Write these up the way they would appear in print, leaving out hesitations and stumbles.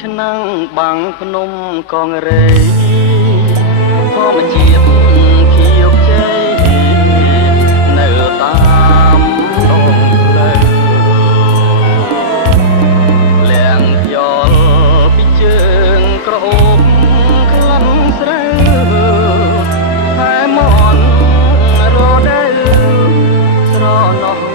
ឆ្នាំងបាំងភ្នំកងរេធម្មជាតិខៀវជ័យនៅតាមដងផ្លូវលៀងខ្យល់ពីជើងក្រអូបក្លិនស្រូវតែមន់រដូវស្រណោះ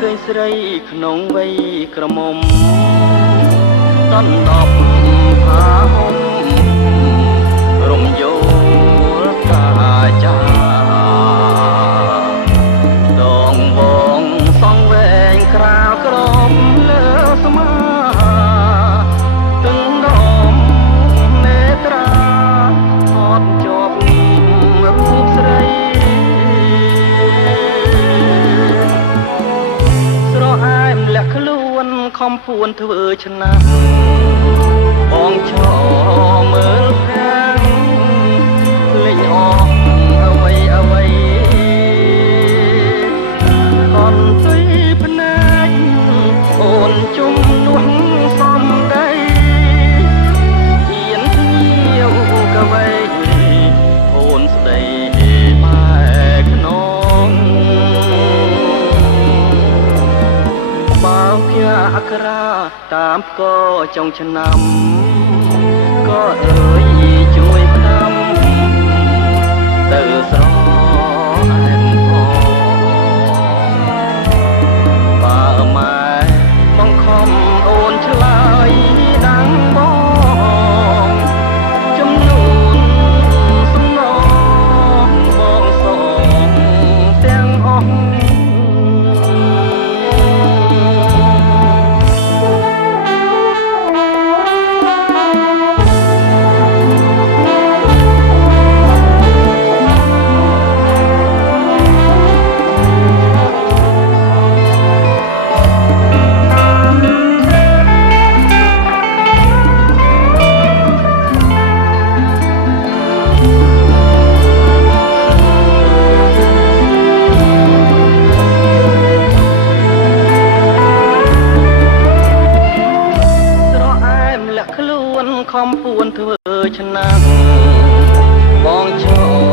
ឃើញស្រីក្នុងវ័យក្រមុំតន់ដប់ផាហុំរំយោលកាចាដងវងសងវែងក្រាលក្រមលើស្មាទឹងដមនេត្រាអត់ជាប់រូបស្រីលាក់ខ្លួនខំពួនធ្វើឆ្នាំបងឈរមើលប្រាំងលេងអស់អ្វីអ្វីអន់ទុយភ្នែកអូនជុំនោះសំដីអៀនភ្ញៀវកវៃអូនស្ដីម៉ែខ្នងបើភ័ក្រអក្សរាតាមកចុងឆ្នាំក៏អើយជួយផ្ដាំទៅស្រអែមផងបើម៉ែបង្ខំអូនឆ្លើយដាំងបងចំនួនសំណងបងសងទាំងអស់ខំពួនធ្វើឆ្នាំបងឈ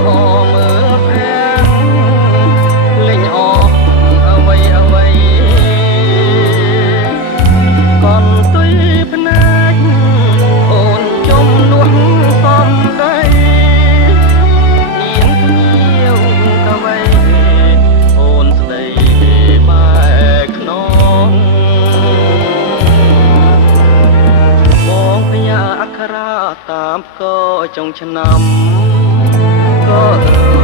រមើលប្រាំងលេងអស់អ្វីអ្វីកន់ទុយភ្នែកអូនជុំនោះសំដីអៀនភ្ញៀវកវៃអូនស្ដីម៉ែខ្នងបងភ័ក្រអក្សរាតាមកចុងឆ្នាំក៏